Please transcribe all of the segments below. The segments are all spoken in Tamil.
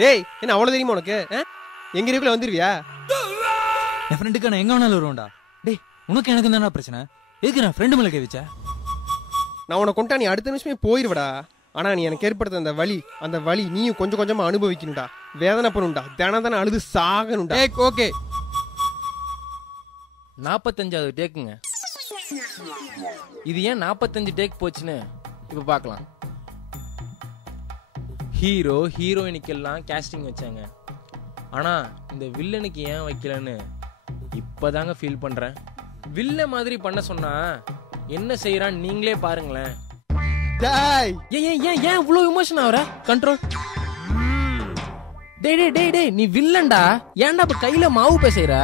டேய் என்ன அவ்வளவு தெரியுமா உனக்கு? எங்க இருக்குள்ள வந்துருவியா? என் ஃப்ரெண்டுக்கு நான் எங்க வேணாலும் வருவேன்டா. டேய் உனக்கு எனக்கு தானே பிரச்சனை, எதுக்கு நான் ஃப்ரெண்டு மேல கை வச்ச? நான் உன்னை கொண்டா நீ அடுத்த நிமிஷமே போயிருவடா. ஆனா நீ எனக்கு ஏற்படுத்த அந்த வலி நீயும் கொஞ்சம் கொஞ்சமா அனுபவிக்கணும்டா, வேதனை பண்ணும்டா, தினம் அழுது சாகணும்டா. ஓகே 45வது டேக்குங்க. இது ஏன் 45 டேக் போச்சுன்னு இப்ப பார்க்கலாம். ஹீரோ ஹீரோயினுக்கெல்லாம் கேஸ்டிங் வச்சாங்க, ஆனா இந்த வில்லனுக்கு ஏன் வைக்கலன்னு இப்பதாங்க ஃபீல் பண்றேன். வில்ல மாதிரி பண்ண சொன்னா என்ன செய்யறான்னு நீங்களே பாருங்களேன். ஏன் இவ்வளவு இமோஷன் ஆகுற? கண்ட்ரோல். டேய் நீ வில்லன்டா, ஏன்டா இப்ப கையில மாவு பேசுற?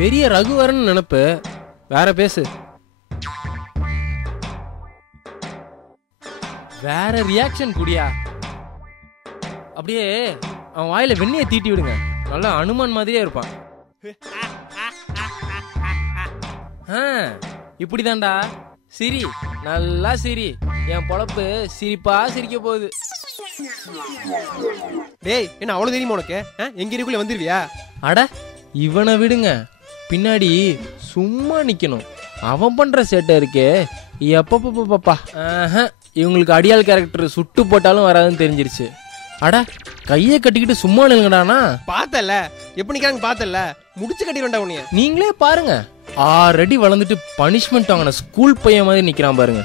பெரிய ரகுவரன் நினைப்பு, வேற பேசு. வேற ரியாக்ஷன் குடியா. அப்படியே அவன் வாயில வெண்ணைய தீட்டி விடுங்க, நல்லா அனுமான் மாதிரியே இருப்பான். இப்படிதான்டா சிரி, நல்லா சிரி, என் பொழப்பு சிரிப்பா சிரிக்க போகுது. டேய் என்ன அவ்வளவு தெரியுமா உனக்கு? எங்க இருக்குள்ள வந்துருவியா? அட இவனை விடுங்க, பின்னாடி சும்மா நிக்கணும். அவன் பண்ற சேட்டை இருக்கே எப்பப்பா. இவங்களுக்கு அடியாள் கேரக்டர் சுட்டு போட்டாலும் வராதுன்னு தெரிஞ்சிருச்சு. அட கையை கட்டிக்கிட்டு சும்மா நில்லுங்கடானா. பார்த்தல எப்படி நிக்கிறாங்க, பார்த்தல முடிச்சு கட்டிடுவேன்டா உன்னைய. நீங்களே பாருங்க, 6 அடி வளர்ந்துட்டு பனிஷ்மெண்ட் வாங்கின ஸ்கூல் பையன் மாதிரி நிக்கிறான் பாருங்க.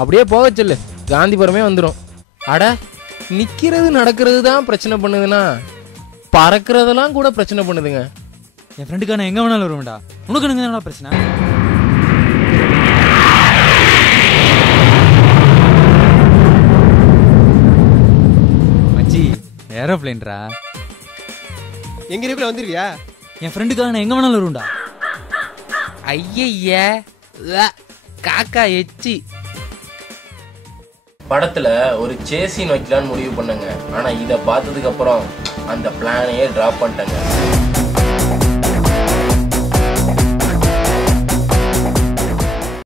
அப்படியே போக சொல்லு, காந்திபுரமே வந்துடும். அட நிக்கிறது நடக்கிறது தான் பிரச்சனை பண்ணுதுன்னா பறக்கிறதெல்லாம் கூட பிரச்சனை பண்ணுதுங்க. என் ஃப்ரெண்டுக்கு நான் எங்க வேணாலும் வருவேன்டா, உனக்கு எனக்கு என்ன பிரச்சனை? மச்சி ஏரோப்ளேன்ரா. எங்க இருக்குள்ள வந்துருவியா? என் ஃப்ரெண்டுக்காக நான் எங்க வேணாலும் வருவேன்டா. ஐய காக்கா எச்சி. படத்துல ஒரு சேசின் வைக்கலான்னு முடிவு பண்ணுங்க, ஆனா இத பார்த்ததுக்கு அப்புறம் அந்த பிளானையே டிராப் பண்ணிட்டேங்க.